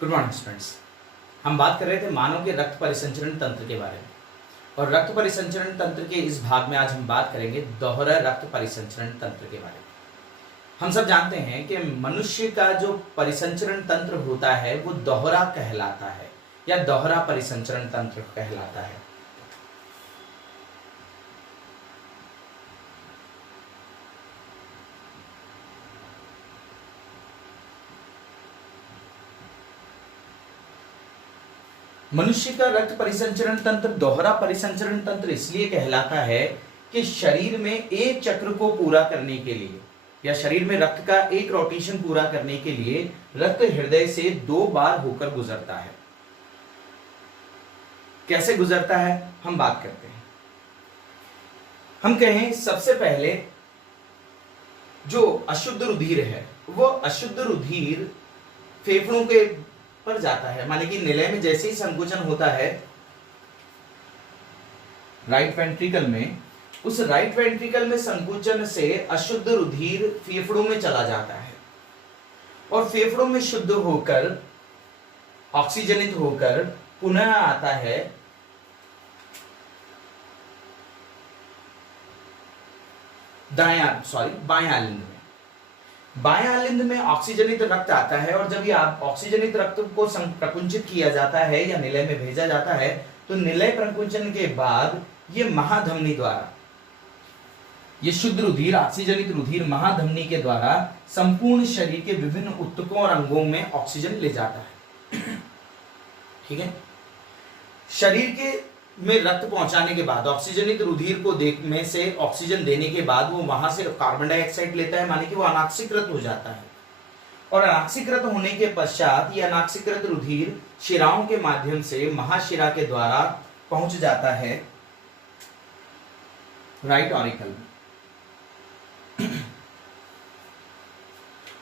Good morning friends. हम बात कर रहे थे मानव के रक्त परिसंचरण तंत्र के बारे में, और रक्त परिसंचरण तंत्र के इस भाग में आज हम बात करेंगे दोहरा रक्त परिसंचरण तंत्र के बारे में। हम सब जानते हैं कि मनुष्य का जो परिसंचरण तंत्र होता है वो दोहरा कहलाता है या दोहरा परिसंचरण तंत्र कहलाता है। मनुष्य का रक्त परिसंचरण तंत्र दोहरा परिसंचरण तंत्र इसलिए कहलाता है कि शरीर में एक चक्र को पूरा करने के लिए या शरीर में रक्त का एक रोटेशन पूरा करने के लिए रक्त हृदय से 2 बार होकर गुजरता है। कैसे गुजरता है हम बात करते हैं। हम कहें सबसे पहले जो अशुद्ध रुधिर है वो अशुद्ध रुधिर फेफड़ों के पर जाता है, माने कि निलय में जैसे ही संकुचन होता है राइट वेंट्रिकल में, उस राइट वेंट्रिकल में संकुचन से अशुद्ध रुधिर फेफड़ों में चला जाता है और फेफड़ों में शुद्ध होकर ऑक्सीजनित होकर पुनः आता है बाएं आलिंद में। बाएं आलिंद में ऑक्सीजनित रक्त आता है और जब ये ऑक्सीजनित रक्त को प्रकुंचित किया जाता है या निलय में भेजा जाता है तो निलय प्रकुंचन के बाद ये महाधमनी द्वारा ये शुद्ध रुधिर ऑक्सीजनित रुधिर महाधमनी के द्वारा संपूर्ण शरीर के विभिन्न ऊतकों और अंगों में ऑक्सीजन ले जाता है। ठीक है, शरीर के में रक्त पहुंचाने के बाद ऑक्सीजनित रुधिर को में से ऑक्सीजन देने के बाद वो वहां से कार्बन डाइऑक्साइड लेता है, माने कि वो अनाक्सीकृत हो जाता है और अनाक्सीकृत होने के पश्चात ये अनाक्सीकृत रुधिर शिराओं के माध्यम से महाशिरा के द्वारा पहुंच जाता है राइट ऑरिकल में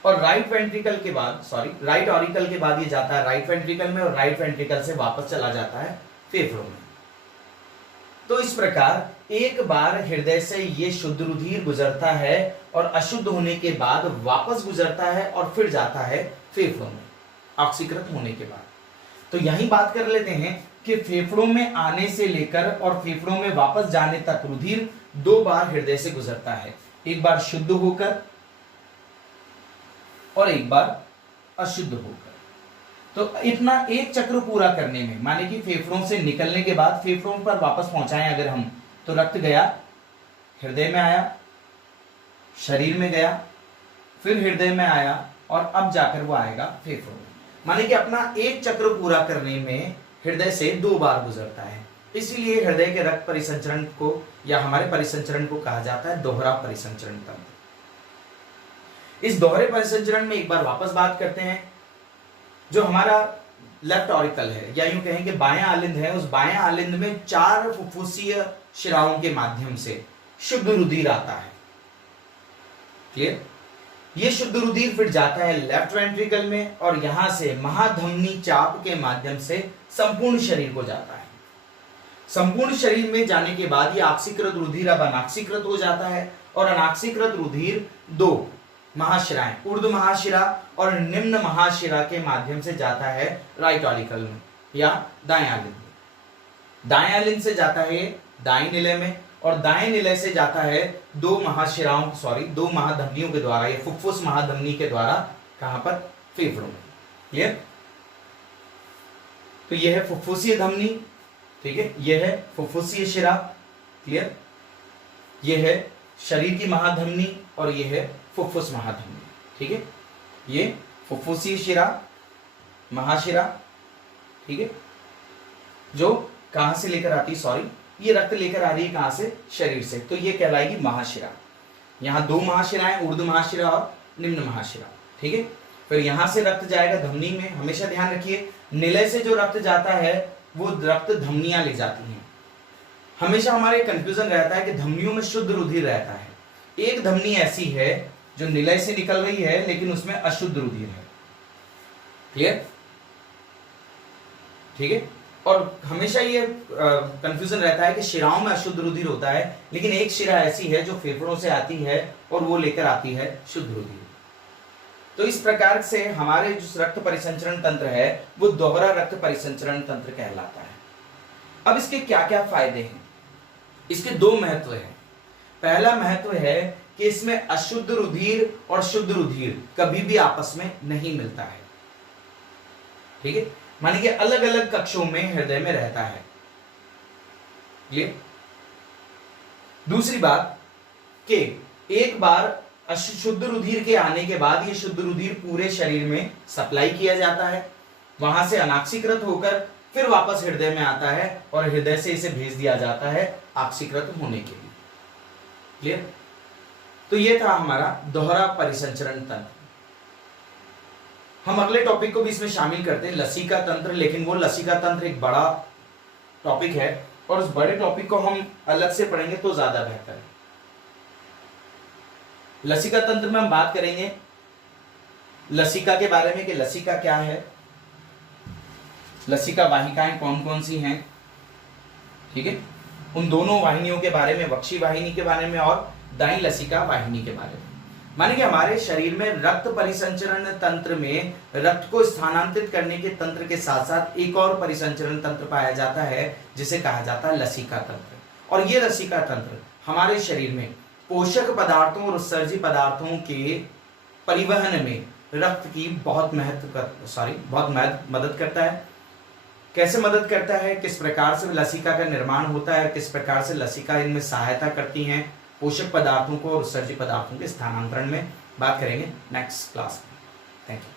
और राइट वेंट्रिकल के बाद राइट ऑरिकल के बाद ये जाता है राइट वेंट्रिकल में और राइट वेंट्रिकल से वापस चला जाता है फेफड़ों में। तो इस प्रकार एक बार हृदय से ये शुद्ध रुधिर गुजरता है और अशुद्ध होने के बाद वापस गुजरता है और फिर जाता है फेफड़ों में ऑक्सीकृत होने के बाद। तो यही बात कर लेते हैं कि फेफड़ों में आने से लेकर और फेफड़ों में वापस जाने तक रुधिर 2 बार हृदय से गुजरता है, एक बार शुद्ध होकर और एक बार अशुद्ध होकर। तो इतना एक चक्र पूरा करने में, माने कि फेफड़ों से निकलने के बाद फेफड़ों पर वापस पहुंचाएं अगर हम, तो रक्त गया हृदय में आया, शरीर में गया, फिर हृदय में आया और अब जाकर वो आएगा फेफड़ों में। माने कि अपना एक चक्र पूरा करने में हृदय से 2 बार गुजरता है। इसलिए हृदय के रक्त परिसंचरण को या हमारे परिसंचरण को कहा जाता है दोहरा परिसंचरण तंत्र। इस दोहरे परिसंचरण में एक बार वापस बात करते हैं। जो हमारा लेफ्ट ऑरिकल है या यूं कहें कि बायां आलिंद है, उस बायां आलिंद में 4 फुफ्फुसीय शिराओं के माध्यम से शुद्ध रुधिर आता है। क्लियर? ये शुद्ध रुधिर फिर जाता है लेफ्ट वेंट्रिकल में और यहां से महाधमनी चाप के माध्यम से संपूर्ण शरीर को जाता है। संपूर्ण शरीर में जाने के बाद ये ऑक्सीकृत रुधिर अब अनाक्सीकृत हो जाता है और अनाक्सीकृत रुधिर 2 महाशिराएं, ऊर्ध्व महाशिरा और निम्न महाशिरा के माध्यम से जाता है राइट ऑरिकल में या दाएं आलिंद में। दाएं आलिंद से जाता है दाएं निलय में और दाएं निलय से जाता है 2 महाधमनियों के द्वारा, ये फुफ्फुस महाधमनी के द्वारा कहां पर? फेफड़ों में। क्लियर? तो यह है फुफ्फुसीय धमनी, ठीक है, यह है फुफ्फुसीय शिरा। क्लियर? यह है शरीर की महाधमनी और यह है फुफ्फुस महाधमनी। ठीक है, ये फुफ्फुसीय शिरा, महाशिरा, ठीक है, जो कहां से लेकर आती है? ये रक्त लेकर आ रही है कहां से? शरीर से, तो ये कहलाएगी महाशिरा। यहां 2 महाशिराएं, ऊर्ध्व महाशिरा और निम्न महाशिरा। ठीक है, फिर यहां से रक्त जाएगा धमनी में। हमेशा ध्यान रखिए निलय से जो रक्त जाता है वो रक्त धमनियां ले जाती हैं। हमेशा हमारे कंफ्यूजन रहता है कि धमनियों में शुद्ध रुधिर रहता है। एक धमनी ऐसी है जो निलय से निकल रही है लेकिन उसमें अशुद्ध रुधिर है। क्लियर? ठीक है, और हमेशा ये कंफ्यूजन रहता है कि शिराओं में अशुद्ध रुधिर होता है, लेकिन एक शिरा ऐसी है जो फेफड़ों से आती है और वो लेकर आती है शुद्ध रुधिर। तो इस प्रकार से हमारे जो रक्त परिसंचरण तंत्र है वो दोहरा रक्त परिसंचरण तंत्र कहलाता है। अब इसके क्या क्या फायदे हैं? इसके दो महत्व हैं। पहला महत्व है कि इसमें अशुद्ध रुधिर और शुद्ध रुधिर कभी भी आपस में नहीं मिलता है, ठीक है, माने कि अलग अलग कक्षों में हृदय में रहता है। क्लियर? दूसरी बात कि एक बार अशुद्ध रुधिर के आने के बाद ये शुद्ध रुधिर पूरे शरीर में सप्लाई किया जाता है, वहां से अनाक्सीकृत होकर फिर वापस हृदय में आता है और हृदय से इसे भेज दिया जाता है आक्सीकृत होने के लिए। क्लियर? तो ये था हमारा दोहरा परिसंचरण तंत्र। हम अगले टॉपिक को भी इसमें शामिल करते हैं, लसिका तंत्र, लेकिन वो लसिका तंत्र एक बड़ा टॉपिक है और उस बड़े टॉपिक को हम अलग से पढ़ेंगे तो ज्यादा बेहतर है। लसिका तंत्र में हम बात करेंगे लसिका के बारे में कि लसिका क्या है, लसिका वाहिकाएं कौन कौन सी हैं, ठीक है, उन दोनों वाहिनियों के बारे में, वक्षी वाहिनी के बारे में और दाई लसिका वाहिनी के बारे में। माने कि हमारे शरीर में रक्त परिसंचरण तंत्र में रक्त को स्थानांतरित करने के तंत्र के साथ साथ एक और परिसंचरण तंत्र पाया जाता है जिसे कहा जाता है लसिका तंत्र। और ये लसिका तंत्र हमारे शरीर में पोषक पदार्थों और उत्सर्जी पदार्थों के परिवहन में रक्त की बहुत मदद करता है। कैसे मदद करता है, किस प्रकार से लसिका का निर्माण होता है, किस प्रकार से लसिका इनमें सहायता करती हैं पोषक पदार्थों को और उत्सर्जी पदार्थों के स्थानांतरण में, बात करेंगे नेक्स्ट क्लास में। Thank you.